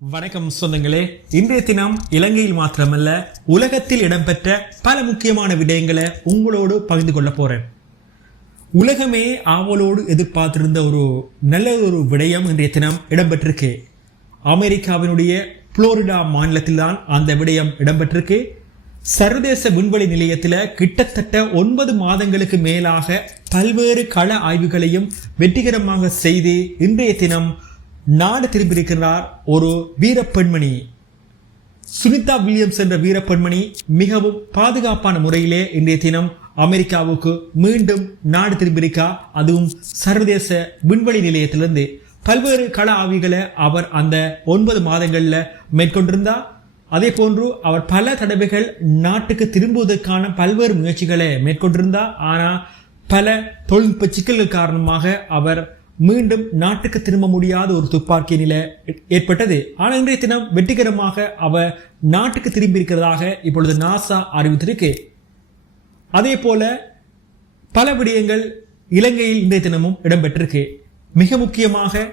வணக்கம் சொந்தங்களே. இன்றைய தினம் இலங்கையில் மாத்திரமல்ல உலகத்தில் இடம்பெற்ற பல முக்கியமான விடயங்களை உங்களோடு பகிர்ந்து கொள்ள போறேன். உலகமே ஆவலோடு எதிர்பார்த்திருந்த ஒரு நல்ல விடயம் இன்றைய தினம் இடம்பெற்றிருக்கு. அமெரிக்காவினுடைய புளோரிடா மாநிலத்தில் தான் அந்த விடயம் இடம்பெற்றிருக்கு. சர்வதேச விண்வெளி நிலையத்தில் கிட்டத்தட்ட 9 மாதங்களுக்கு மேலாக பல்வேறு கள ஆய்வுகளையும் வெற்றிகரமாக செய்து இன்றைய தினம் நாடு திரும்பியிருக்கிறார் ஒரு வீரப்பெண்மணி. சுனிதா வில்லியம்ஸ் என்ற வீரப்பெண்மணி மிகவும் பாதுகாப்பான முறையிலே இன்றைய தினம் அமெரிக்காவுக்கு மீண்டும் நாடு திரும்பியிருக்கா. அதுவும் சர்வதேச விண்வெளி நிலையத்திலிருந்து பல்வேறு கள ஆய்வுகளை அவர் அந்த 9 மாதங்களில் மேற்கொண்டிருந்தார். அதே போன்று அவர் பல தடவைகள் நாட்டுக்கு திரும்புவதற்கான பல்வேறு முயற்சிகளை மேற்கொண்டிருந்தார். ஆனால் பல தொழில்நுட்ப சிக்கல்கள் காரணமாக அவர் மீண்டும் நாட்டுக்கு திரும்ப முடியாத ஒரு துப்பாக்கி நிலை ஏற்பட்டது. ஆனால் இன்றைய தினம் வெற்றிகரமாக அவர் நாட்டுக்கு திரும்பி இருக்கிறதாக இப்பொழுது நாசா அறிவித்திருக்கு. அதே போல பல விடயங்கள் இலங்கையில் இன்றைய தினமும் இடம்பெற்றிருக்கு. மிக முக்கியமாக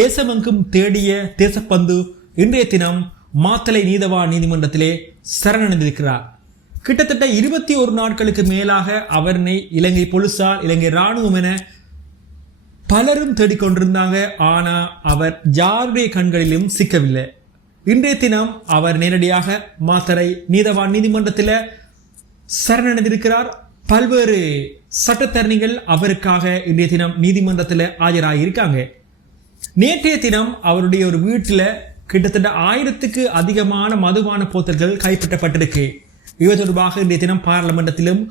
தேசமெங்கும் தேடிய தேசப்பந்து இன்றைய தினம் மாத்தளை நீதவான் நீதிமன்றத்திலே சரணடைந்திருக்கிறார். கிட்டத்தட்ட 21 நாட்களுக்கு மேலாக அவரை இலங்கை போலீசார், இலங்கை இராணுவம் என பலரும் தேடிக்கொண்டிருந்தாங்க. ஆனா அவர் யாருடைய கண்களிலும் சிக்கவில்லை. இன்றைய தினம் அவர் நேரடியாக மாத்தறை நீதவான் நீதிமன்றத்தில் சரணடைந்திருக்கிறார். பல்வேறு சட்டத்தரணிகள் அவருக்காக இன்றைய தினம் நீதிமன்றத்தில் ஆஜராகியிருக்காங்க. நேற்றைய தினம் அவருடைய ஒரு வீட்டில் கிட்டத்தட்ட 1000க்கு அதிகமான மதுபான போத்தல்கள் கைப்பற்றப்பட்டிருக்கு. இவை தொடர்பாக இன்றைய தினம் பாராளுமன்றத்திலும்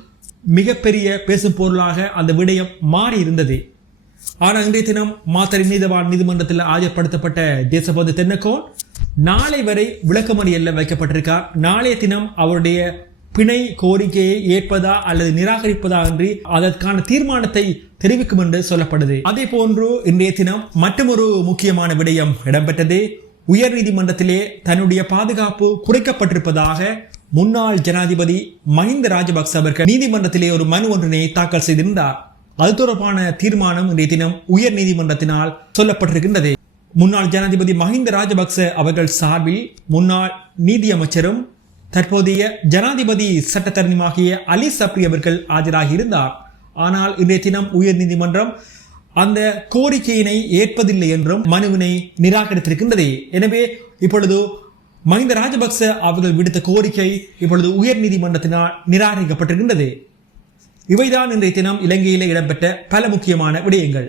மிகப்பெரிய பேசும் பொருளாக அந்த விடயம் மாறி இருந்தது. ஆனால் இன்றைய தினம் மாத்தறை நீதவான் நீதிமன்றத்தில் ஆஜர்படுத்தப்பட்ட தேசபந்து தென்னக்கோன் நாளை வரை விளக்கமறியல்ல வைக்கப்பட்டிருக்கார். நாளைய தினம் அவருடைய பிணை கோரிக்கையை ஏற்பதா அல்லது நிராகரிப்பதா என்று அதற்கான தீர்மானத்தை தெரிவிக்கும் என்று சொல்லப்படுது. அதே போன்று இன்றைய தினம் மற்றொரு முக்கியமான விடயம் இடம்பெற்றது. உயர் நீதிமன்றத்திலே தன்னுடைய பாதுகாப்பு குறைக்கப்பட்டிருப்பதாக முன்னாள் ஜனாதிபதி மஹிந்த ராஜபக்ச அவர்கள் நீதிமன்றத்திலே ஒரு மனு ஒன்றினை தாக்கல் செய்திருந்தார். அது தொடர்பான தீர்மானம் இன்றைய தினம் உயர் நீதிமன்றத்தினால் சொல்லப்பட்டிருக்கின்றது. முன்னாள் ஜனாதிபதி மஹிந்த ராஜபக்ச அவர்கள் சார்பில் முன்னாள் நீதி அமைச்சரும் தற்போதைய ஜனாதிபதி சட்டத்தரணியுமாகிய அலி சப்ரி அவர்கள் ஆஜராகி இருந்தார். ஆனால் இன்றைய தினம் உயர் நீதிமன்றம் அந்த கோரிக்கையினை ஏற்பதில்லை என்றும் மனுவினை நிராகரித்திருக்கின்றது. எனவே இப்பொழுது மஹிந்த ராஜபக்ச அவர்கள் விடுத்த கோரிக்கை இப்பொழுது உயர் நீதிமன்றத்தினால் நிராகரிக்கப்பட்டிருக்கின்றது. இவைதான் இன்றைய தினம் இலங்கையில் இடம்பெற்ற பல முக்கியமான விடயங்கள்.